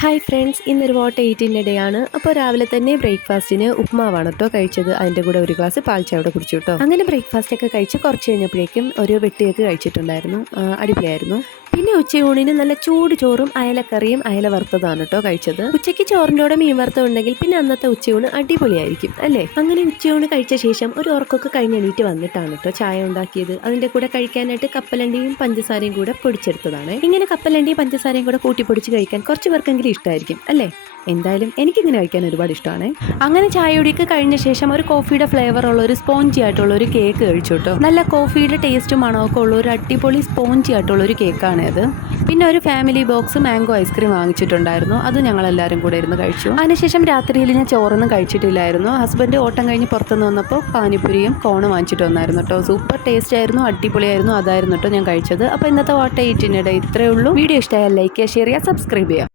Hi friends, ഇന്നൊരു vote 18 day ആണ്. അപ്പോൾ രാവിലെ തന്നെ ബ്രേക്ക്ഫാസ്റ്റിന് ഉപ്മാവാണ് കേട്ടോ കഴിച്ചത്. അതിൻ്റെ കൂടെ ഒരു ഗ്ലാസ് പാൽ ചായ കൂടെ കുടിച്ചു കേട്ടോ. അങ്ങനെ ബ്രേക്ക്ഫാസ്റ്റ് ഒക്കെ കഴിച്ച് കുറച്ച് കഴിഞ്ഞപ്പോഴേക്കും ഒരു വെട്ടിയൊക്കെ കഴിച്ചിട്ടുണ്ടായിരുന്നു. അടിപൊളിയായിരുന്നു. പിന്നെ ഉച്ചയൂണിന് നല്ല ചൂട് ചോറും അയലക്കറിയും അയല വറുത്തതാണ് കേട്ടോ കഴിച്ചത്. ഉച്ചയ്ക്ക് ചോറിൻ്റെ കൂടെ മീൻ വറുത്തത് ഉണ്ടെങ്കിൽ പിന്നെ അന്നത്തെ ഉച്ചയൂണ് അടിപൊളിയായിരിക്കും അല്ലേ. അങ്ങനെ ഉച്ചയൂണ് കഴിച്ച ശേഷം ഒരു ഉറക്കൊക്കെ കഴിഞ്ഞെണീറ്റ് വന്നിട്ടാണ് കേട്ടോ ചായ ഉണ്ടാക്കിയത്. അതിൻ്റെ കൂടെ കഴിക്കാനായിട്ട് കപ്പലണ്ടിയും പഞ്ചസാരയും കൂടെ പൊടിച്ചെടുത്തതാണ്. ഇങ്ങനെ കപ്പലണ്ടിയും പഞ്ചസാരയും കൂടെ കൂട്ടി പൊടിച്ച് കഴിക്കാൻ കുറച്ച് പേർക്കെങ്കിലും ഇഷ്ടമായിരിക്കും അല്ലേ. എന്തായാലും എനിക്കിങ്ങനെ കഴിക്കാൻ ഒരുപാട് ഇഷ്ടമാണ്. അങ്ങനെ ചായയുടെയൊക്കെ കഴിഞ്ഞ ശേഷം ഒരു കോഫിയുടെ ഫ്ലേവർ ഉള്ള ഒരു സ്പോഞ്ചി ആയിട്ടുള്ള ഒരു കേക്ക് കഴിച്ചു കേട്ടോ. നല്ല കോഫിയുടെ ടേസ്റ്റും മണമൊക്കെ ഉള്ള ഒരു അടിപൊളി സ്പോഞ്ചി ആയിട്ടുള്ള ഒരു കേക്കാണ് അത്. പിന്നെ ഒരു ഫാമിലി ബോക്സ് മാംഗോ ഐസ്ക്രീം വാങ്ങിച്ചിട്ടുണ്ടായിരുന്നു. അത് ഞങ്ങളെല്ലാവരും കൂടെ ഇരുന്ന് കഴിച്ചു. അതിനുശേഷം രാത്രിയിൽ ഞാൻ ചോറൊന്നും കഴിച്ചിട്ടില്ലായിരുന്നു. ഹസ്ബൻഡ് ഓട്ടം കഴിഞ്ഞ് പുറത്തുനിന്ന് വന്നപ്പോൾ പാനിപ്പുരിയും കോണും വാങ്ങിച്ചിട്ട് വന്നായിരുന്നു കേട്ടോ. സൂപ്പർ ടേസ്റ്റ് ആയിരുന്നു, അടിപൊളിയായിരുന്നു. അതായിരുന്നു കേട്ടോ ഞാൻ കഴിച്ചത്. അപ്പോൾ ഇന്നത്തെ വോട്ട് 18 ഡേ ഇത്രയേ ഉള്ളൂ. വീഡിയോ ഇഷ്ടമായാൽ ലൈക്ക് ചെയ്യുക, ഷെയർ ചെയ്യുക, സബ്സ്ക്രൈബ് ചെയ്യുക.